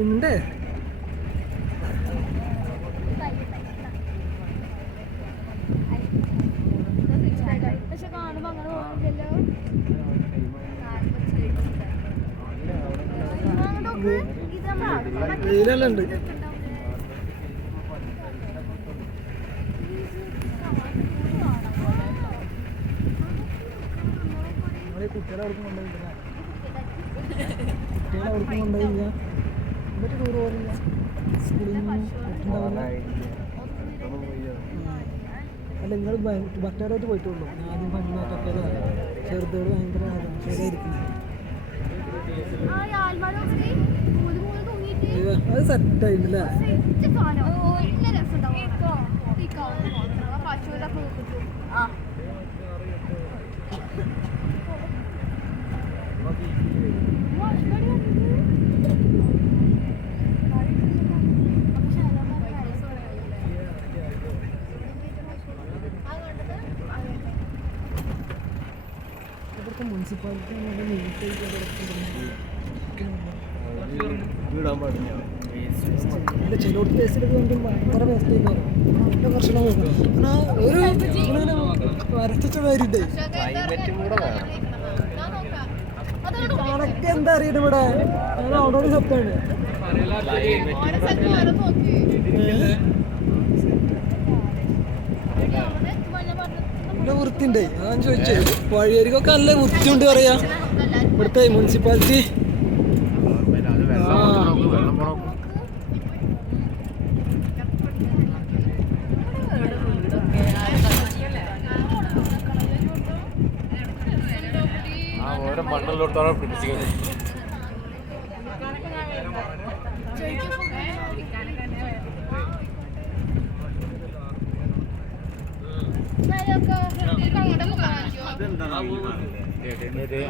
ഉണ്ട് പക്ഷെ കാണുമ്പോ അങ്ങനെ തോന്നില്ലല്ലോ. വെയിലെല്ലാം ഉണ്ട്. കുട്ടികളെ അവർക്കും കൊണ്ടുപോയില്ല, കുട്ടികളെ അവർക്കും കൊണ്ടുപോയില്ല. എന്നിട്ട് ടൂർ പോലില്ല സ്കൂളിൽ നിന്ന്. അല്ല നിങ്ങൾ ഭക്തരായിട്ട് പോയിട്ടുള്ളൂ. ആദ്യം പണിമാറ്റൊക്കെ ചെറുതോട് ഭയങ്കര ശരിയായിരിക്കും. അത് സെറ്റായിട്ടില്ല. ഇവിടുത്തെ മുനിസിപ്പാലിറ്റി ചിലർക്ക് വേസ്റ്റിലൊക്കെ വേണ്ടി ഭയങ്കര വേസ്റ്റ് ചെയ്യുന്ന കർശനം ഒരു വരച്ച പേരുണ്ട്. കണക്ക് എന്താ അറിയട്ടെ ഇവിടെ അങ്ങനെ ഓൾറെഡി സത്താണ്. നല്ല വൃത്തിയുണ്ട്. ഞാൻ ചോദിച്ചേ വഴിയരികൊക്കെ നല്ല വൃത്തിയുണ്ട് പറയാ ഇവിടുത്തെ മുനിസിപ്പാലിറ്റി. ഓരോ മണ്ണിലോട്ടാണ് പിടിച്ചിരിക്കുന്നത്.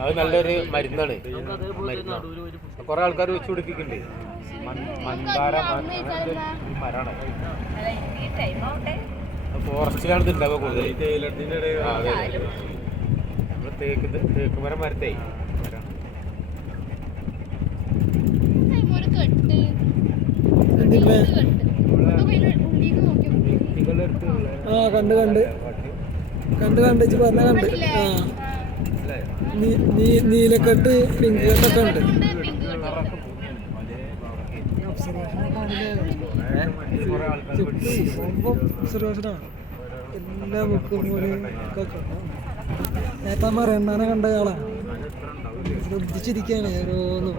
അത് നല്ലൊരു മരുന്നാണ്. കുറെ ആൾക്കാർ വെച്ച് പിടിപ്പിക്കുന്നുണ്ട്. മരാണ് ഫോറസ്റ്റിലാണ് ഇത് ഉണ്ടാവുക കൂടുതൽ. നമ്മള് തേക്ക് മരം മരത്തേ മരാണ്. കണ്ട് പറഞ്ഞ കണ്ട്. നീലക്കെട്ട് പിങ്ക് കെട്ടൊക്കെ ഉണ്ട്. ഒബ്സർവേഷനാണ് എല്ലാ ബുക്കും പോലെ നേതാമാർ എണ്ണാനെ കണ്ട ആളാണ്. ശ്രദ്ധിച്ചിരിക്കുകയാണ് ഓരോന്നും.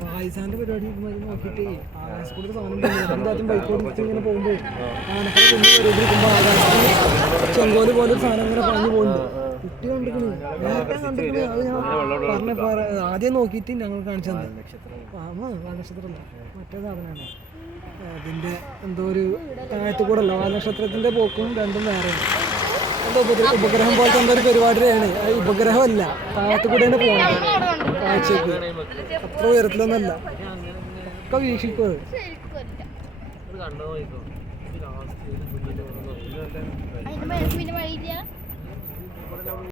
ഫായിസാന്റെ പരിപാടി നോക്കിയിട്ട് ആകാശക്കൂടെ സാധനം എൻ്റെ ആദ്യം ബൈക്ക് ഓടിച്ച് ഇങ്ങനെ പോകുമ്പോൾ ആനപ്പുറം കുഞ്ഞ് കയറിയിരിക്കുമ്പോൾ ആകാശത്തിന് ചെങ്കോല് പോലെ ഒരു സാധനം ഇങ്ങനെ പറഞ്ഞു പോകുന്നുണ്ട്. കുട്ടി കണ്ടിരിക്കണേ, നേരത്തെ കണ്ടിരിക്കണേ. അത് ഞാൻ പറഞ്ഞ ആദ്യം നോക്കിയിട്ട് ഞങ്ങൾ കാണിച്ചു തന്നെ. വാൽനക്ഷത്രമല്ല, മറ്റേ സാധനമാണ്. അതിൻ്റെ എന്തോ ഒരു താഴത്ത് കൂടെ അല്ല, വാൽനക്ഷത്രത്തിൻ്റെ പോക്കും രണ്ടും വേറെയാണ്. എന്തോ ഉപഗ്രഹം പോലത്തെ എന്തോ ഒരു പരിപാടിയാണ്. അത് ഉപഗ്രഹമല്ല, താഴത്ത് കൂടെയാണ് പോകുന്നത്. കാഴ്ചക്ക് അത്ര ഉയരത്തിലൊന്നല്ല. ഒക്കെ വീക്ഷിക്കും. വഴിയില്ല.